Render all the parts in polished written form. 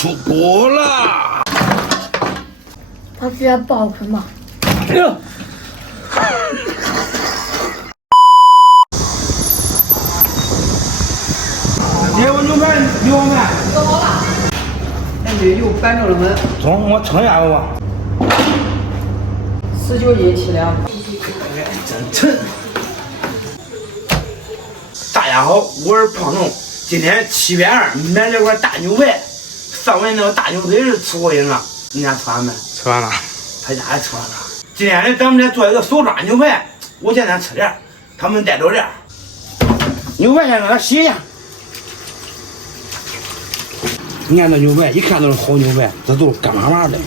出锅了！他居然爆喷嘛！哎呦！姐，我牛排有没？走了。那你又搬着了门。中，我称一下吧。49.17两。哎，真沉。大家好，我是胖农。今天720买了块大牛排，上回那个大牛腿是吃过瘾了，人家吃完没？吃完了，他家也吃完了。今天呢，咱们再做一个手抓牛排，我简单吃点，他们带走点。牛排先给它洗一下。你看这牛排，一看都是好牛排，这都是干巴巴的，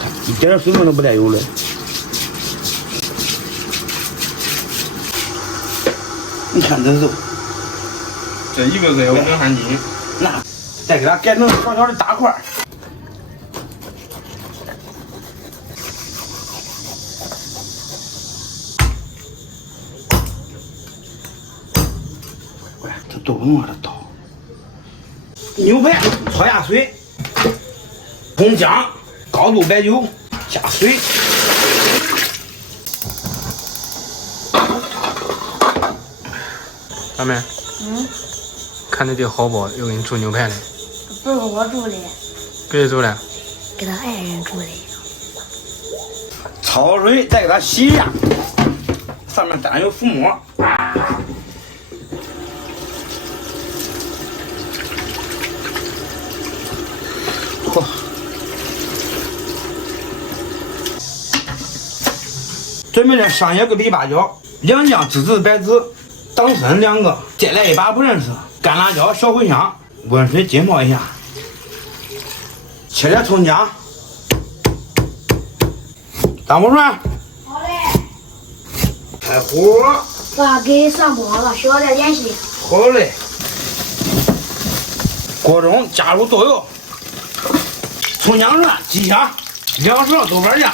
看一点水分都不带有的。你看这肉，这一个有2-3斤。那再给它改成小小的大块。喂，这多用啊这刀。牛排焯下水，红姜、高度白酒加水。大妹，看你这好不？又给你煮牛排了。不是我煮的，给谁煮的？给他爱人煮的。焯水，再给它洗一下，上面沾有浮沫。准备点香叶、桂皮、八角、两姜、栀子、白芷、党参2个，再来一把不认识干辣椒、小茴香，温水浸泡一下。切点葱姜，当不顺。好嘞。开火。爸给上锅了，需要再点洗。好嘞。锅中加入豆油、葱姜蒜、鸡香、2勺豆瓣酱、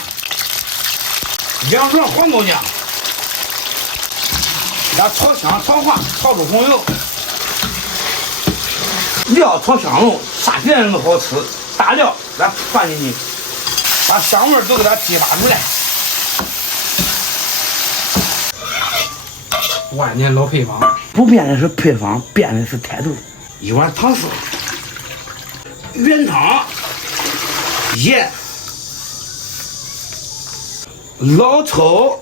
2勺黄豆酱，给它炒香炒滑，炒出红油。料炒香了，啥别人都好吃。大料给它放进去，把香味都给它激发出来。万年老配方，不变的是配方，变的是态度。1碗糖丝，原汤、盐、老抽、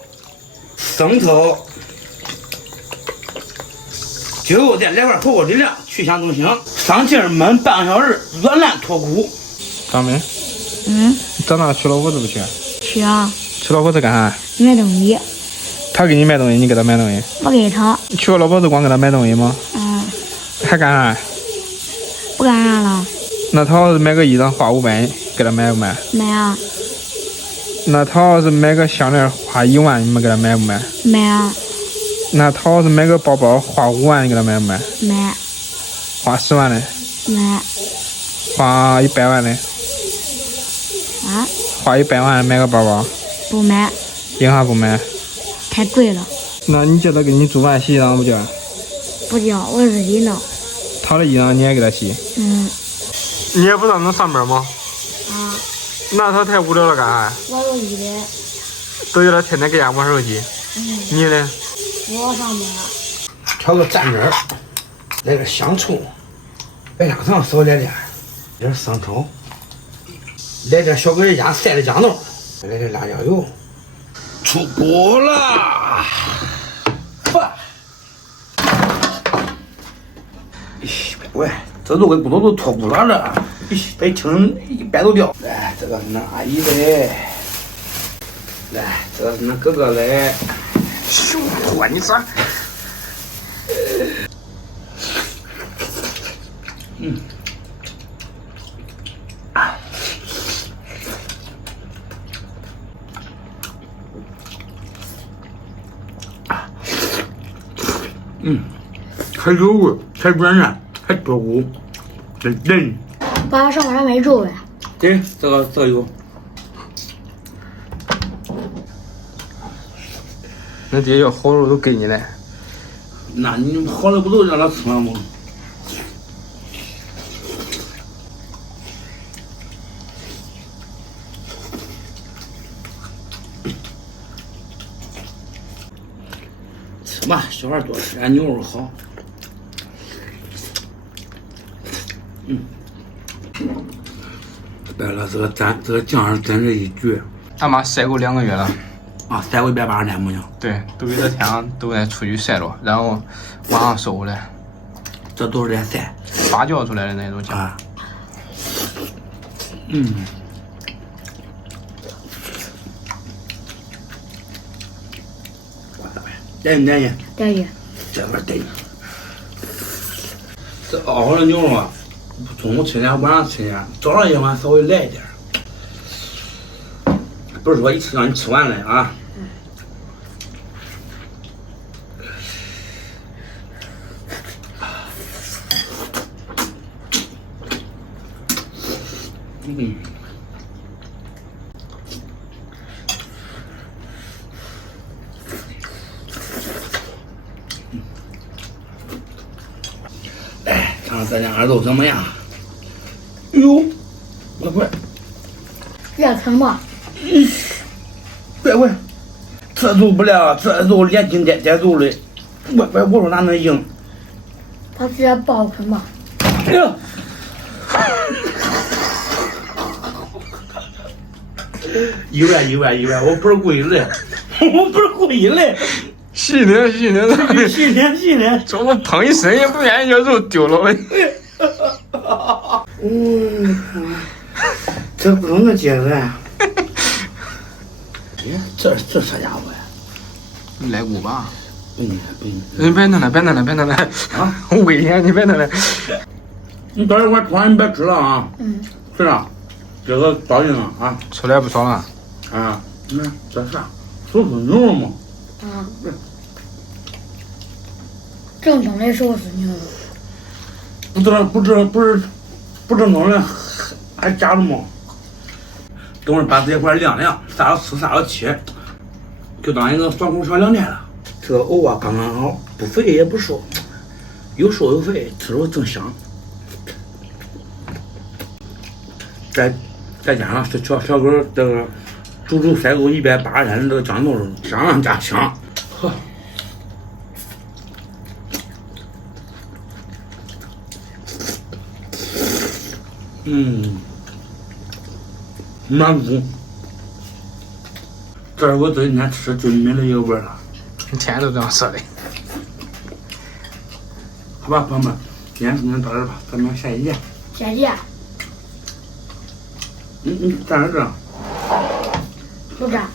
生抽、酒，再来块火锅底料，去香动香，上劲儿焖半个小时，软烂脱骨。大妹，长大娶老婆子不娶？去啊，娶老婆子干啥？买东西。他给你买东西，你给他买东西？我给他。你娶个老婆子光给他买东西吗？还干啥？不干啥了。那他要是买个衣裳花500，给他买不买？买啊。那他要是买个项链花1万，你们给他买不买？买啊。那他要是买个包包花5万，你给他买不买？买。花10万的？买。花100万的？花100万买个包包？不买。为啥不买？太贵了。那你叫他给你煮饭洗衣裳不叫？不叫，我自己弄。他的衣裳你也给他洗？你也不知道能上班吗？那他太无聊了干啥？玩手机的。都叫他天天搁家玩手机。你呢？我上班。调个蘸汁儿，来点香醋，白砂糖少来点生抽，来点小蛤蚧晒的姜豆，再来点辣椒油。出锅了！喂，这肉跟骨头都脱骨了了，得清一掰都掉。来，这个是那阿姨的，来，这个是那哥哥的。嚯，你咋？还有味，还软软，还多骨，真嫩。爸上班没肉呗？对，这个有。那爹要好肉都给你了。那你好了不都让他吃了吗？嘛，小孩多吃点牛肉好。白了，这个酱真是一绝。俺妈晒够2个月了。啊，晒过180天没有？对，都给这天上都在出去晒了，然后晚上收回来。这都是在晒发酵出来的那种酱。啊。带你。带你。这边带你。这熬好的牛肉啊，中午吃点，晚上吃点，早上夜晚稍微来一点。不是说一吃让你吃完了啊。来，看看咱家耳朵怎么样？哟，快！热疼吧？快！这肉不了，这肉连筋带肉的，我说哪能硬？他直接爆坑吧？哎呀！意外！我不是故意的，细的，这我碰一声也不愿意，这肉丢了。这不能接着。哎，这啥家伙呀？来锅吧。不行。你别弄了啊！危险，你别弄了。你等一会儿吃完你别吃了啊。是啊，这个倒进了啊。出来不少了。啊，你看这啥？手撕牛肉吗？啊。正宗的手撕牛肉。不正宗的还加了吗？等会儿把这一块晾，啥时候吃啥时候切，就当一个爽口小凉面了。这个藕啊刚刚好，不肥也不瘦，有瘦有肥，吃着正香。再加上小狗这个足晒够180天的这个酱豆腐，香上加香，呵。满足，这是我这几天吃最美的一个味儿了。你天天都这样说的。好吧，朋友们，今天视频到这儿吧，咱们下期见。下见。站在这儿。不站。